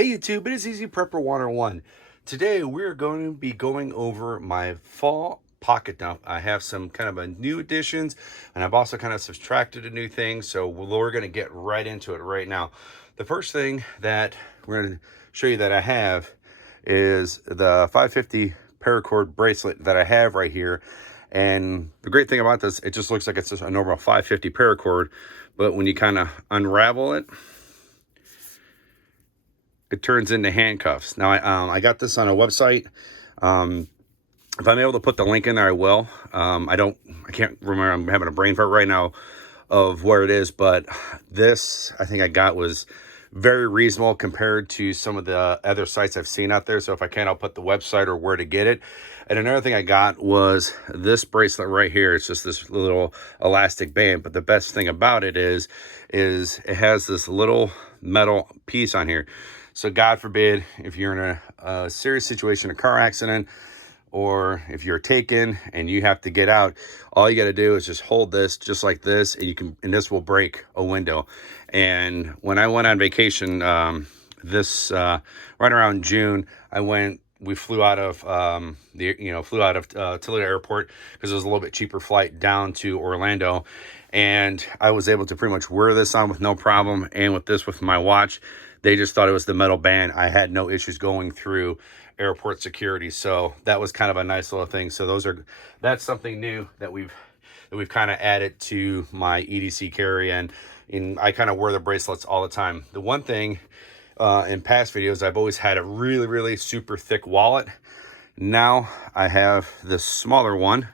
Hey YouTube, it is Easy Prepper 101. Today we're going to be going over my fall pocket dump. I have some kind of a new additions, and I've also kind of subtracted a new thing, so we're going to get right into it right now. The first thing that we're going to show you that I have is the 550 paracord bracelet that I have right here. And the great thing about this, it just looks like it's just a normal 550 paracord, but when you kind of unravel it, it turns into handcuffs. Now, I got this on a website. If I'm able to put the link in there, I will. I can't remember. I'm having a brain fart right now of where it is, but this I think I got was very reasonable compared to some of the other sites I've seen out there. So if I can, I'll put the website or where to get it. And another thing I got was this bracelet right here. It's just this little elastic band, but the best thing about it is it has this little metal piece on here. So God forbid, if you're in a serious situation, a car accident, or if you're taken and you have to get out, all you got to do is just hold this just like this, and this will break a window. And when I went on vacation, right around June, we flew out of Toledo Airport because it was a little bit cheaper flight down to Orlando. And I was able to pretty much wear this on with no problem. And with my watch, they just thought it was the metal band. I had no issues going through airport security. So that was kind of a nice little thing. So that's something new that we've kind of added to my EDC carry. And I kind of wear the bracelets all the time. The one thing in past videos, I've always had a really, really super thick wallet. Now I have this smaller one.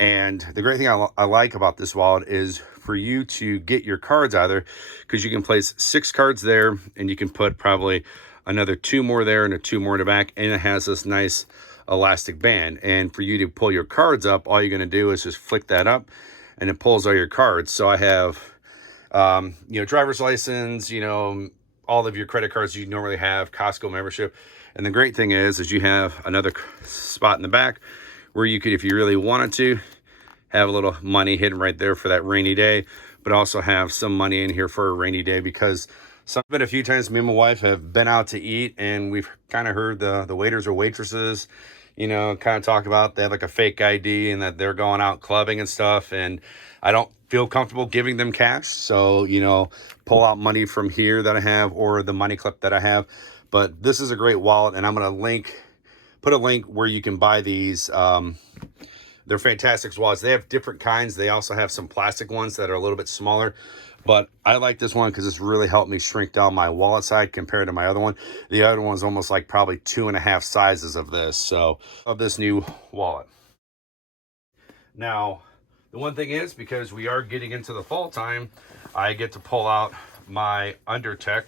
And the great thing I like about this wallet is for you to get your cards out of there, because you can place 6 cards there, and you can put probably another 2 more there and 2 more in the back, and it has this nice elastic band. And for you to pull your cards up, all you're going to do is just flick that up, and it pulls all your cards. So I have, driver's license, all of your credit cards you normally have, Costco membership. And the great thing is you have another spot in the back where you could, if you really wanted to, have a little money hidden right there for that rainy day, but also have some money in here for a rainy day, because been a few times me and my wife have been out to eat, and we've kind of heard the waiters or waitresses, kind of talk about they have like a fake ID and that they're going out clubbing and stuff. And I don't feel comfortable giving them cash. So, pull out money from here that I have, or the money clip that I have. But this is a great wallet, and I'm going to put a link where you can buy these. They're fantastic wallets. They have different kinds. They also have some plastic ones that are a little bit smaller, but I like this one because it's really helped me shrink down my wallet size compared to my other one. The other one's almost like probably 2.5 sizes of this. So of this new wallet. Now, the one thing is, because we are getting into the fall time, I get to pull out my Undertech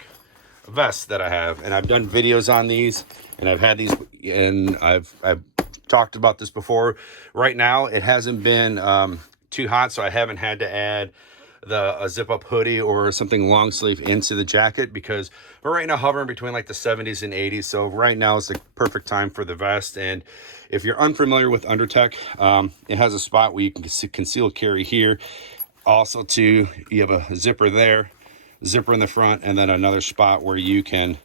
vest that I have, and I've done videos on these, and I've had these, and I've talked about this before. Right now it hasn't been too hot, so I haven't had to add a zip-up hoodie or something long sleeve into the jacket, because we're right now hovering between like the 70s and 80s. So right now is the perfect time for the vest. And if you're unfamiliar with Undertech, it has a spot where you can conceal carry here. Also too, you have a zipper there, zipper in the front, and then another spot where you can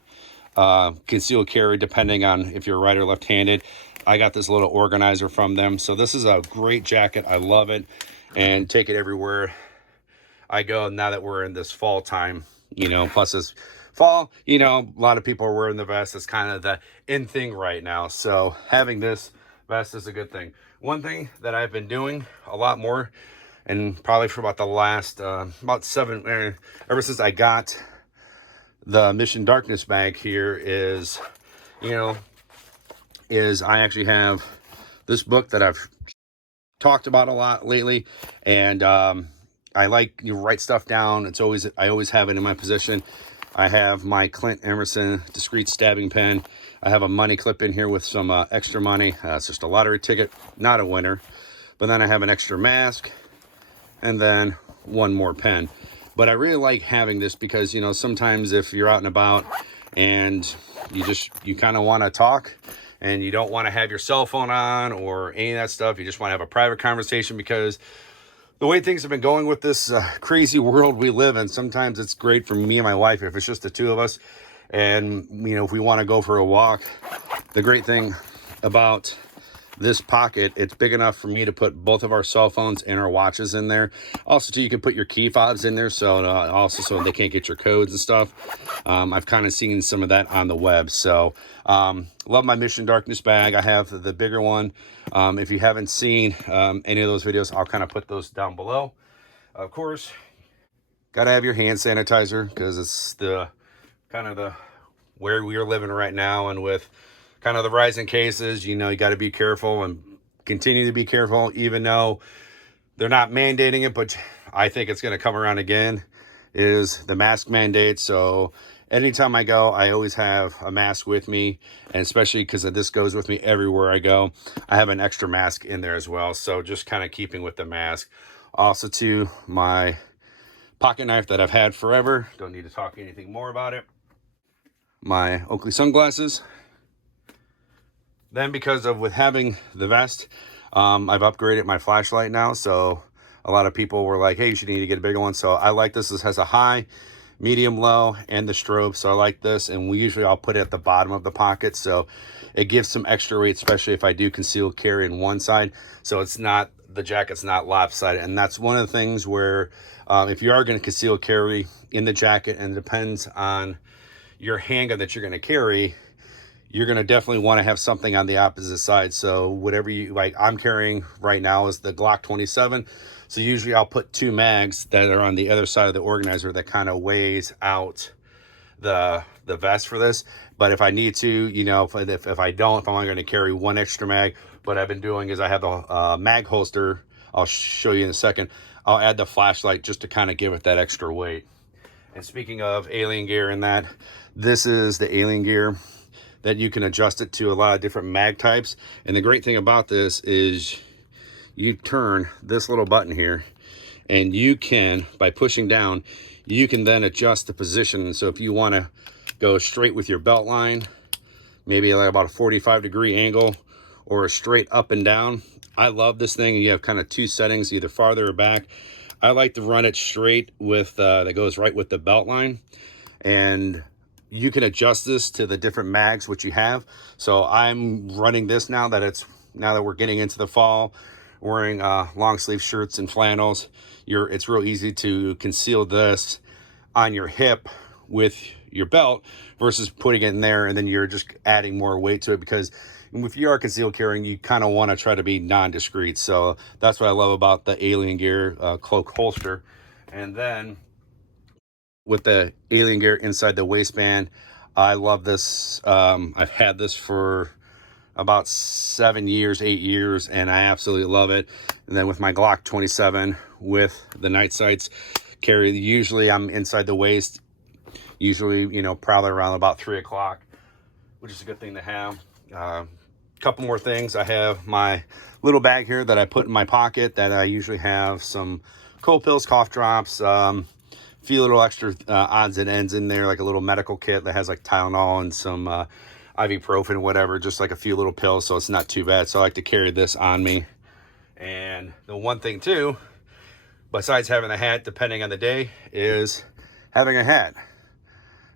conceal carry depending on if you're right or left-handed. I got this little organizer from them. So this is a great jacket. I love it, and take it everywhere I go now that we're in this fall time. Plus this fall, a lot of people are wearing the vest. It's kind of the in thing right now. So having this vest is a good thing. One thing that I've been doing a lot more, and probably for about the last ever since I got the Mission Darkness bag here, is I actually have this book that I've talked about a lot lately, and I like to write stuff down. I always have it in my possession. I have my Clint Emerson discreet stabbing pen. I have a money clip in here with some extra money. It's just a lottery ticket, not a winner. But then I have an extra mask, and then one more pen. But I really like having this because, sometimes if you're out and about and you kind of want to talk, and you don't want to have your cell phone on or any of that stuff, you just want to have a private conversation, because the way things have been going with this crazy world we live in, sometimes it's great for me and my wife if it's just the two of us, And, you know, if we want to go for a walk, the great thing about this pocket, it's big enough for me to put both of our cell phones and our watches in there. Also too, you can put your key fobs in there, so also so they can't get your codes and stuff. I've kind of seen some of that on the web. So love my Mission Darkness bag. I have the bigger one. If you haven't seen any of those videos, I'll kind of put those down below. Of course, gotta have your hand sanitizer, because it's the kind of the where we are living right now, and with kind of the rising cases, you know, you got to be careful and continue to be careful, even though they're not mandating it. But I think it's going to come around again, is the mask mandate. So anytime I go, I always have a mask with me, and especially because this goes with me everywhere I go, I have an extra mask in there as well. So just kind of keeping with the mask. Also to my pocket knife that I've had forever, don't need to talk anything more about it. My Oakley sunglasses. Then, because of with having the vest, I've upgraded my flashlight now. So a lot of people were like, hey, you should need to get a bigger one. So I like this. This has a high, medium, low, and the strobe. So I like this. And I'll put it at the bottom of the pocket. So it gives some extra weight, especially if I do concealed carry in one side. So it's not, the jacket's not lopsided. And that's one of the things where if you are going to conceal carry in the jacket, and it depends on your handgun that you're going to carry, you're going to definitely want to have something on the opposite side. So whatever you like, I'm carrying right now is the Glock 27. So usually I'll put 2 mags that are on the other side of the organizer that kind of weighs out the vest for this. But if I need to, you know, if I'm only going to carry 1 extra mag, what I've been doing is I have the mag holster. I'll show you in a second. I'll add the flashlight just to kind of give it that extra weight. And speaking of alien gear and that, this is the alien gear that you can adjust it to a lot of different mag types. And the great thing about this is you turn this little button here, and you can, by pushing down, you can then adjust the position. So if you want to go straight with your belt line, maybe like about a 45-degree angle, or a straight up and down. I love this thing. You have kind of 2 settings, either farther or back. I like to run it straight with that goes right with the belt line. And you can adjust this to the different mags which you have. So I'm running this now that we're getting into the fall, wearing long sleeve shirts and flannels. It's real easy to conceal this on your hip with your belt versus putting it in there, and then you're just adding more weight to it, because if you are concealed carrying, you kind of want to try to be non-discreet. So that's what I love about the alien gear cloak holster. And then with the alien gear inside the waistband, I love this. I've had this for about 7 years, 8 years, and I absolutely love it. And then with my Glock 27 with the night sights carry, usually I'm inside the waist, usually, you know, probably around about 3 o'clock, which is a good thing to have. Couple more things. I have my little bag here that I put in my pocket that I usually have some cold pills, cough drops, few little extra odds and ends in there, like a little medical kit that has like Tylenol and some ibuprofen, whatever, just like a few little pills, so it's not too bad. So I like to carry this on me. And the one thing too, besides having the hat, depending on the day, is having a hat.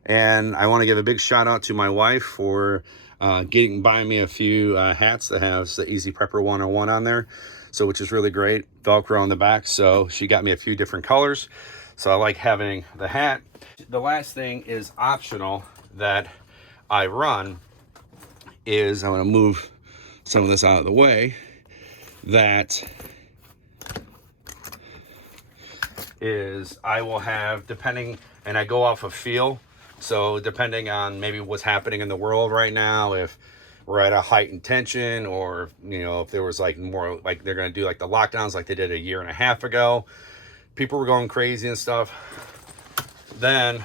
And I want to give a big shout out to my wife for buying me a few hats that has the Easy Prepper 101 on there, so which is really great. Velcro on the back, so she got me a few different colors. So I like having the hat. The last thing is optional that I run is, I'm going to move some of this out of the way, that is I will have, depending, and I go off of feel. So depending on maybe what's happening in the world right now, if we're at a heightened tension, or, you know, if there was like more, like they're going to do like the lockdowns like they did a year and a half ago, people were going crazy and stuff, then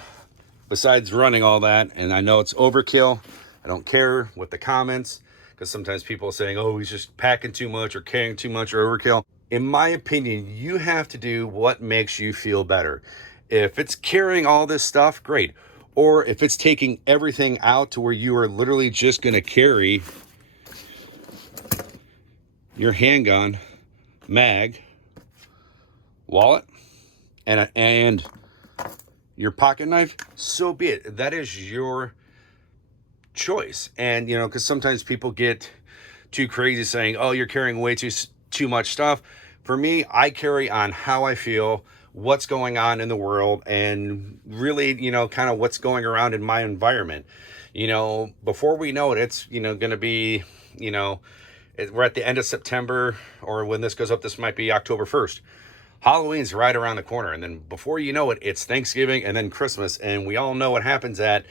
besides running all that, and I know it's overkill, I don't care what the comments, because sometimes people are saying, oh, he's just packing too much or carrying too much or overkill. In my opinion, you have to do what makes you feel better. If it's carrying all this stuff, great. Or if it's taking everything out to where you are literally just going to carry your handgun, mag, wallet, and your pocket knife, so be it. That is your choice. And, you know, because sometimes people get too crazy saying, oh, you're carrying way too much stuff. For me, I carry on how I feel, what's going on in the world, and really, you know, kind of what's going around in my environment. You know, before we know it, it's, you know, going to be, you know, we're at the end of September, or when this goes up, this might be October 1st. Halloween's right around the corner. And then before you know it, it's Thanksgiving and then Christmas. And we all know what happens at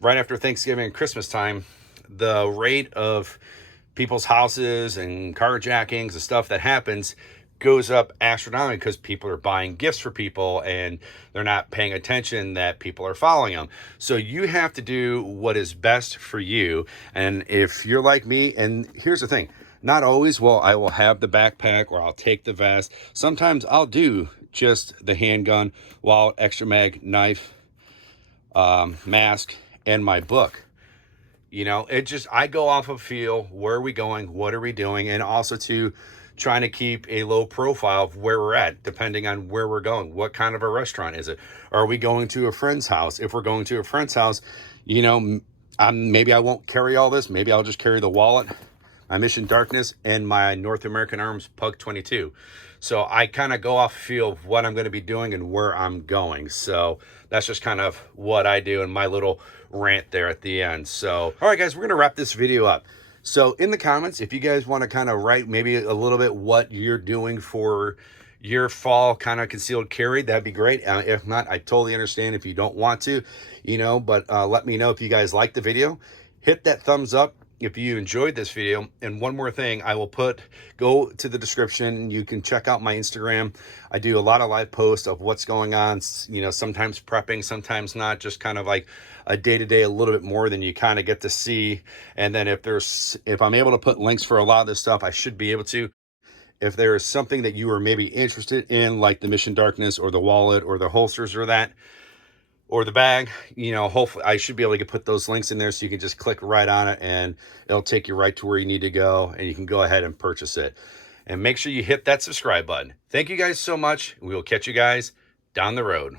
right after Thanksgiving and Christmas time. The rate of people's houses and carjackings and stuff that happens goes up astronomically because people are buying gifts for people and they're not paying attention that people are following them. So you have to do what is best for you. And if you're like me, and here's the thing, not always will I will have the backpack or I'll take the vest. Sometimes I'll do just the handgun, wallet, extra mag, knife, mask, and my book. You know, it just, I go off of feel, where are we going, what are we doing, and also to trying to keep a low profile of where we're at, depending on where we're going. What kind of a restaurant is it? Are we going to a friend's house? If we're going to a friend's house, you know, maybe I won't carry all this. Maybe I'll just carry the wallet, my Mission Darkness, and my North American Arms Pug 22. So I kind of go off feel of what I'm going to be doing and where I'm going. So that's just kind of what I do in my little rant there at the end. So, all right, guys, we're going to wrap this video up. So in the comments, if you guys want to kind of write maybe a little bit what you're doing for your fall kind of concealed carry, that'd be great. If not, I totally understand if you don't want to, you know, but let me know if you guys like the video. Hit that thumbs up if you enjoyed this video. And one more thing, I will go to the description. You can check out my Instagram. I do a lot of live posts of what's going on, you know, sometimes prepping, sometimes not, just kind of like a day-to-day, a little bit more than you kind of get to see. And then if I'm able to put links for a lot of this stuff, I should be able to. If there is something that you are maybe interested in, like the Mission Darkness or the wallet or the holsters or that, or the bag, you know, hopefully I should be able to put those links in there so you can just click right on it and it'll take you right to where you need to go and you can go ahead and purchase it. And make sure you hit that subscribe button. Thank you guys so much. We will catch you guys down the road.